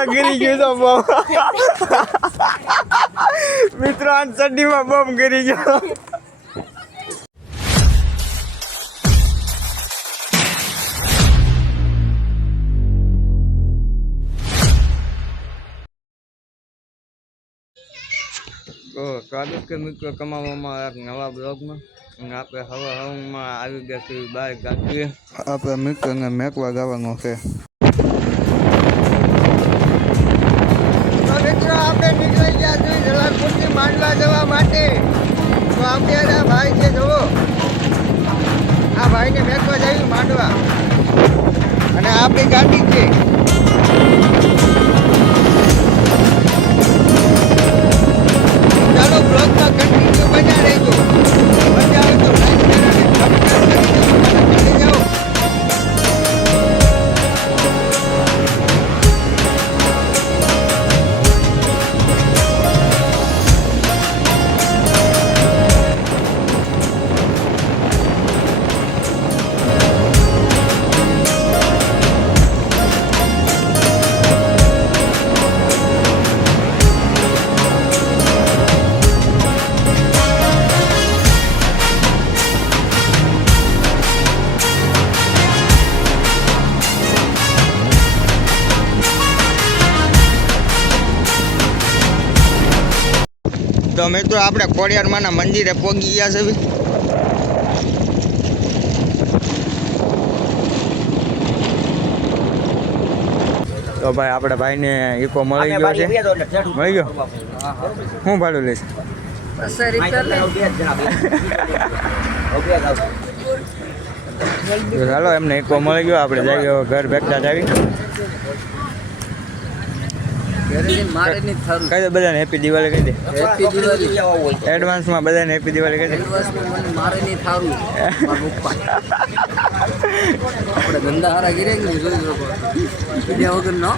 મિત્રો ગીરી ગયો તો બમ મિત્રો આ ચડ્ડીમાં બમ ગીરી ગયો. તો સ્વાગત કે મિત્રો કમાવામાં એક નવા બ્લોગમાં. અને આપણે હવા હવામાં આવી ગયા છીએ બહાર ગાંઠીએ આપણે મિત્રને મેકવા ગાવાનો છે. માંડવા જવા માટે. તો આપણે આ ભાઈ છે, જુઓ. આ ભાઈને મેકવા જઈએ માંડવા. અને આપણી ગાડી છે. તો મિત્રો આપણે કોડિયારમાંના મંદિરે પહોંચી ગયા છે તો ભાઈ આપણે ભાઈને ઈકો મળી ગયો છે. મળી ગયો? હું ભાડું લઈશ? ચાલો. એમને ઈકો મળી ગયો. આપણે જઈએ ઘર ઘર જ જાવી. કહી દે બધાને હેપી દિવાળી કહી દે. હેપી દિવાળી. એડવાન્સમાં બધાને હેપી દિવાળી કહી દે. એડવાન્સમાં મારે નહીં થારું. આપણે ધંધા હારા ગીરે ને જોઈ શકો? વગર નો.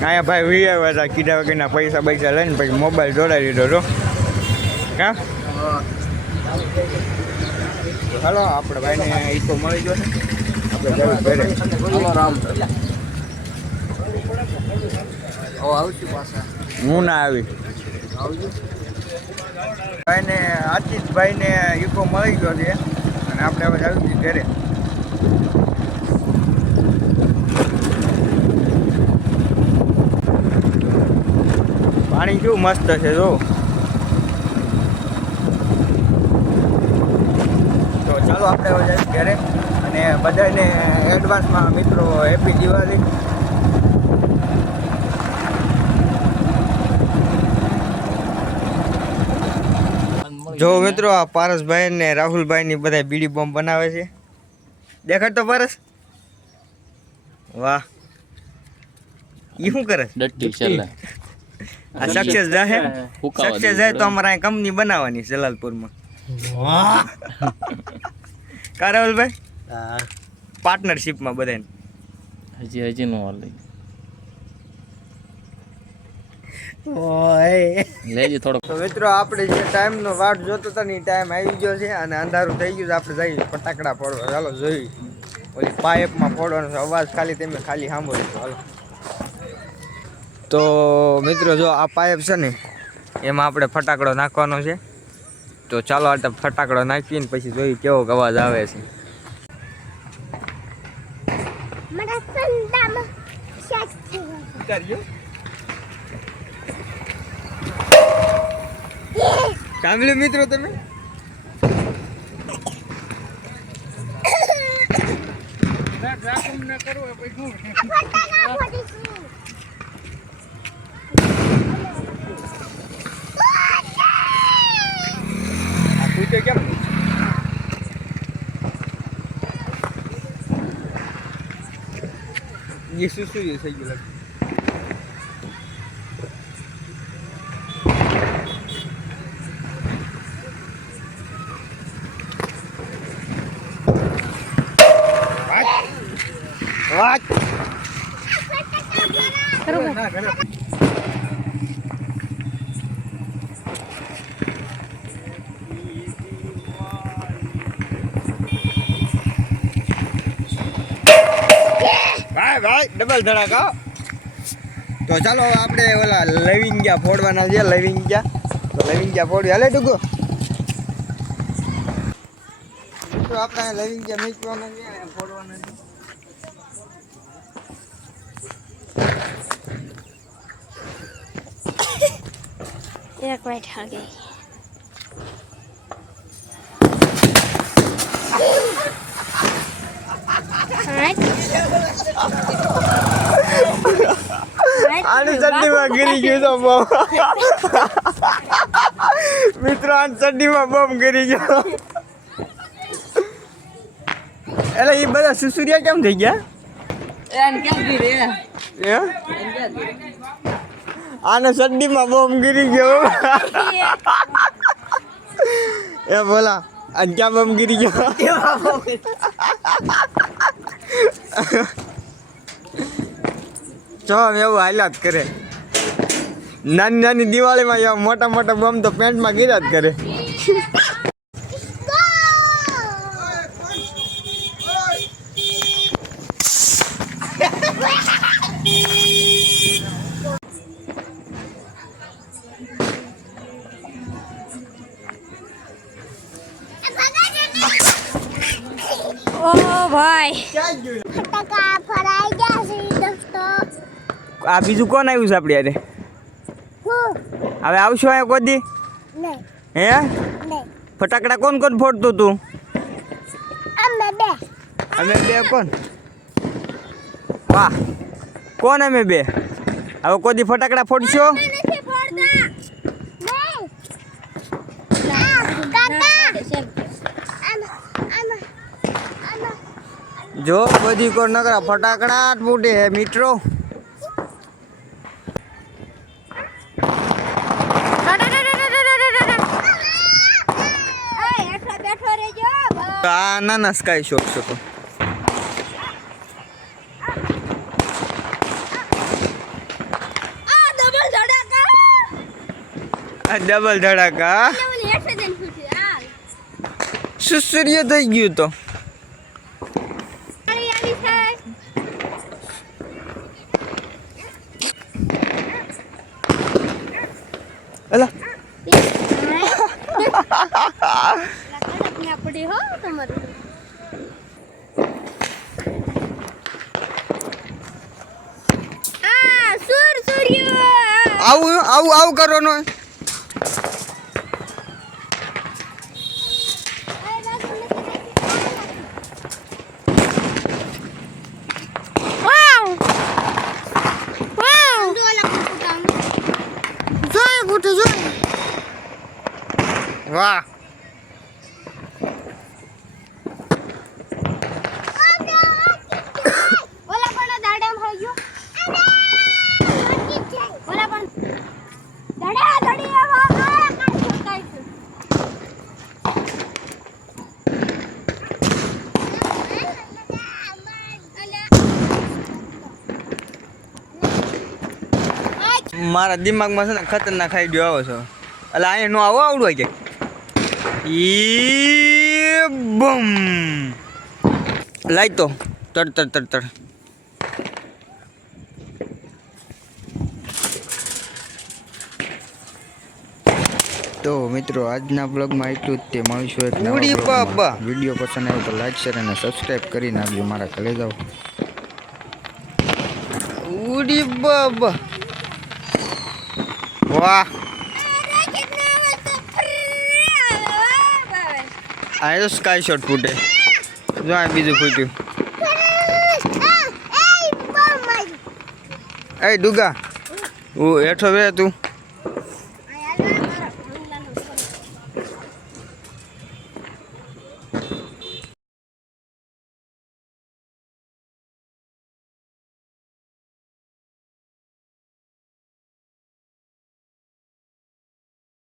અહીંયા ભાઈ વી આવ્યા હતા કીધા વગરના પૈસા પૈસા લઈને પછી મોબાઈલ જોડાઈ દીધો તો કા હાલો આપણે ભાઈને ઈકો મળી ગયો ને આપણે જવું ઘરે રામ. હું ના આવી. ભાઈને અચિતભાઈને ઈકો મળી ગયો છે. અને આપણે હવે આવી ઘરે. પાણી કેવું મસ્ત છે જો. તો ચાલો આપણે હવે જઈએ ઘરે. અને બધાને એડવાન્સમાં મિત્રો હેપી દિવાળી. જો મિત્રો આ પારસભાઈ ને રાહુલભાઈ ની બધા બીડી બોમ્બ બનાવે છે. દેખાડ તો પારસ. વાહ. ઈ શું કરે? ડટ્ટી છેલ્લે. આ સક્સેસ જાહે? સક્સેસ જાય તો અમારે અહીં કંપની બનાવવાની છે જલાલપુરમાં. કા રાહુલભાઈ? પાર્ટનરશિપમાં બધાને હજી હજી નો હાલે. લેજી થોડોક. તો મિત્રો આપણે જે ટાઈમનો વાટ જોતો હતો ને ટાઈમ આવી ગયો છે અને અંધારું થઈ ગયું છે. આપણે જઈએ ફટાકડા ચાલો જોઈ ઓલી પાઇપમાં ફોડવાનો અવાજ ખાલી તમે ખાલી સાંભળો હાલો. તો મિત્રો જો આ પાઇપ છે ને એમાં આપણે ફટાકડો નાખવાનો છે. તો ચાલો આ ફટાકડો નાખીને પછી જોઈએ કેવો અવાજ આવે છે. સાંભળ્યું મિત્રો તમે? કેમ શું શું થઈ ગયું. વાત. ભાઈ ભાઈ ડબલ ધડાકા તો ચાલો આપણે ઓલા લવિંગિયા ફોડવાના છે, લવિંગિયા. તો લવિંગિયા ફોડવી. હાલે ટૂંકો. આપણે લવિંગિયા મીચવાના છે ફોડવાના છે. એક વાઈટ હળગે આની ચડ્ડીમાં ગીરી ગયું તો બમ મિત્રો આની ચડ્ડીમાં બમ ગીરી ગયો એટલે એ બધા સુસુરિયા કેમ થઈ ગયા એ આને ચડ્ડીમાં બોમ્બ ગીરી ગયો. એ બોલા અને ક્યાં બોમ્બ ગીરી ગયો? જો એવું હાલ્યા જ કરે. નાની નાની દિવાળીમાં એવા મોટા મોટા બોમ્બ તો પેન્ટમાં ગીર્યા જ કરે. ઓ દોસ્તો આ બીજું કોણ આવ્યું છે આપણે યારે હવે આવશો અહીંયા કોદી? હે? ફટાકડા કોણ કોણ ફોડતું તું? અમે બે અમે બે કોણ? વાહ. કોણ અમે બે? હવે કોદી ફટાકડા ફોડશો? જો બધી કોણ નકરા ફટાકડા ફૂટે હે મિત્રો. આ નાના સ્કાય શોપ છે તો. આ ડબલ ધડાકા. સુસુર્ય થઈ ગયું તો? એલા હો તમારું આવું આવું આવું કરવાનું. જોય ગુટુ વાહ ઓલા પણ દાડેમ હોય ગયો ઓલા પણ દડા દડી આવા આ કાઢ કાઢ મારા દિમાગમાં છે ને ખતરનાક આઈડિયો આવો છો. એટલે અહીંયા નો આવો આવડું કે ઈ બમ. લાઈ તો. તડ તડ તડ તડ. તો મિત્રો આજના બ્લોગમાં એટલું જ. તે મળીશું એક. વીડિયો પસંદ આવ્યો તો લાઈક શેર અને સબસ્ક્રાઈબ કરી નાખજો મારા ઘરે જાઓ ઉડી બાબા. વાહ. આ તો સ્કાય શોટ ફૂટે જો આ બીજું ફૂટ્યું એ ડુગા ઓ હેઠો બે તું.